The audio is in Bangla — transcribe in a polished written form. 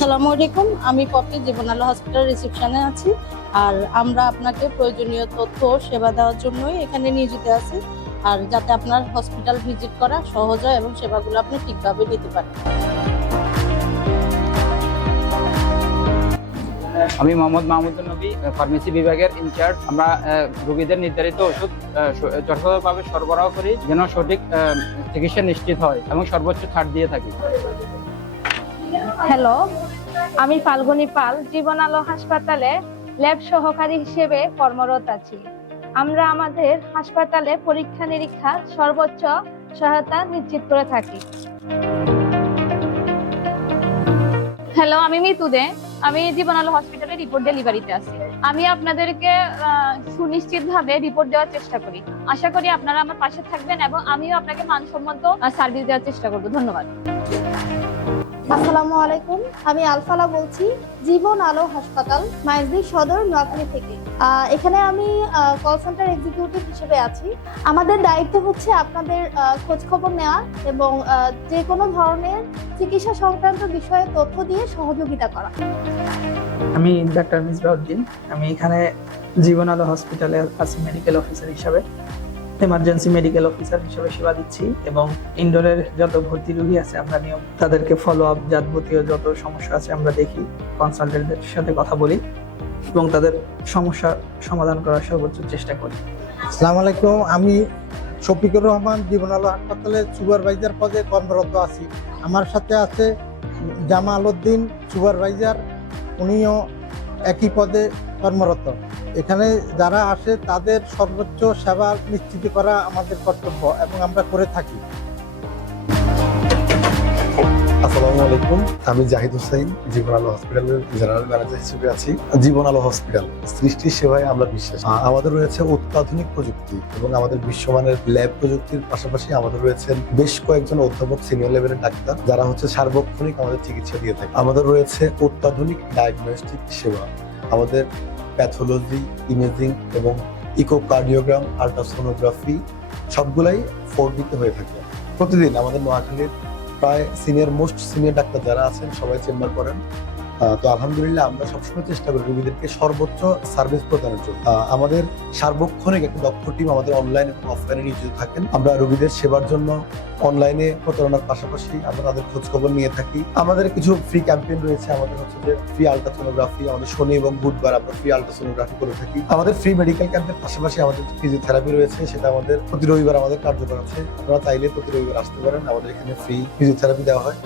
আসসালামু আলাইকুম, আমি পপি জীবন আলো হসপিটাল রিসেপশনে আছি। আর আমরা আপনাকে প্রয়োজনীয় তথ্য ও সেবা দেওয়ার জন্যই এখানে নিয়োজিত আছি। আর যাতে আপনার হসপিটাল ভিজিট করা সহজ হয় এবং সেবাগুলো আপনি ঠিকভাবে নিতে পারেন। আমি মোহাম্মদ মাহমুদুল নবী, ফার্মেসি বিভাগের ইনচার্জ। আমরা রোগীদের নির্ধারিত ওষুধ যথাযথভাবে সরবরাহ করি যেন সঠিক চিকিৎসা নিশ্চিত হয় এবং সর্বোচ্চ ছাড় দিয়ে থাকি। হ্যালো, আমি ফাল্গুনী পাল জীবন আলো হাসপাতালে ল্যাব সহকারী হিসেবে কর্মরত আছি। আমরা আমাদের হাসপাতালে পরীক্ষা নিরীক্ষার সর্বোচ্চ সহায়তা নিশ্চিত করে থাকি। হ্যালো, আমি মিতু দে। আমি জীবন আলো হসপিটালে রিপোর্ট ডেলিভারিতে আছি। আমি আপনাদেরকে সুনিশ্চিতভাবে রিপোর্ট দেওয়ার চেষ্টা করি। আশা করি আপনারা আমার পাশে থাকবেন এবং আমিও আপনাকে মানসম্মত সার্ভিস দেওয়ার চেষ্টা করব। ধন্যবাদ। আসসালামু আলাইকুম, আমি আলফালা বলছি জীবন আলো হাসপাতাল মাইজদি সদর নোয়াখালী থেকে। এখানে আমি কল সেন্টার এক্সিকিউটিভ হিসেবে আছি। আমাদের দায়িত্ব হচ্ছে আপনাদের খোঁজ খবর নেওয়া এবং যে কোনো ধরনের চিকিৎসা সংক্রান্ত বিষয়ে তথ্য দিয়ে সহযোগিতা করা। আমি ডাক্তার মিসবাউদ্দিন। আমি এখানে জীবন আলো হসপিটালে আছি মেডিকেল অফিসার হিসাবে, এমার্জেন্সি মেডিকেল অফিসার হিসেবে সেবা দিচ্ছি এবং ইনডোরের যত ভর্তি রোগী আছে আমরা নিয়ম তাদেরকে ফলো আপ, যাবতীয় যত সমস্যা আছে আমরা দেখি, কনসালটেন্টদের সাথে কথা বলি এবং তাদের সমস্যা সমাধান করার সর্বোচ্চ চেষ্টা করি। আসসালামু আলাইকুম, আমি শফিকুর রহমান জীবন আলো হাসপাতালে সুপারভাইজার পদে কর্মরত আছি। আমার সাথে আছে জামাল উদ্দিন সুপারভাইজার, উনিও একই পদে কর্মরত। এখানে যারা আসে তাদের সর্বোচ্চ সেবা নিশ্চিত করা আমাদের কর্তব্য এবং আমরা করে থাকি। আসসালামু আলাইকুম, আমি জাহিদ হোসেন জীবন আলো হসপিটালের জেনারেল ম্যানেজার হিসেবে আছি। জীবন আলো হসপিটাল সৃষ্টির সেবায় আমরা বিশ্বাস। আমাদের রয়েছে অত্যাধুনিক প্রযুক্তি এবং আমাদের বিশ্বমানের ল্যাব প্রযুক্তির পাশাপাশি আমাদের রয়েছেন বেশ কয়েকজন অধ্যাপক সিনিয়র লেভেলের ডাক্তার যারা সার্বক্ষণিক আমাদের চিকিৎসা দিয়ে থাকে। আমাদের রয়েছে অত্যাধুনিক ডায়াগনস্টিক সেবা। আমাদের প্যাথোলজি, ইমেজিং এবং ইকোকার্ডিওগ্রাম, আল্ট্রাসোনোগ্রাফি সবগুলাই 4D-তে হয়ে থাকে। প্রতিদিন আমাদের নোয়াখালীর প্রায় মোস্ট সিনিয়র ডাক্তার যারা আছেন সবাই চেম্বার করেন। তো আলহামদুলিল্লাহ আমরা সবসময় চেষ্টা করি রোগীদেরকে সর্বোচ্চ সার্ভিস প্রদানের জন্য। আমাদের সার্বক্ষণিক একটা দক্ষ টিম আমাদের অনলাইন এবং অফলাইনে নিয়োজিত থাকেন। আমরা রোগীদের সেবার জন্য অনলাইনে প্রচারণার পাশাপাশি আমরা তাদের খোঁজ খবর নিয়ে থাকি। আমাদের কিছু ফ্রি ক্যাম্পেইন রয়েছে। আমাদের যে ফ্রি আল্ট্রাসোনোগ্রাফি, আমাদের শনি এবং বুধবার আমরা ফ্রি আল্ট্রাসোনোগ্রাফি করে থাকি। আমাদের ফ্রি মেডিকেল ক্যাম্পের পাশাপাশি আমাদের ফিজিওথেরাপি রয়েছে, সেটা আমাদের প্রতি রবিবার আমাদের কার্যকর আছে। আপনারা চাইলে প্রতি রবিবার আসতে পারেন, আমাদের এখানে ফ্রি ফিজিওথেরাপি দেওয়া হয়।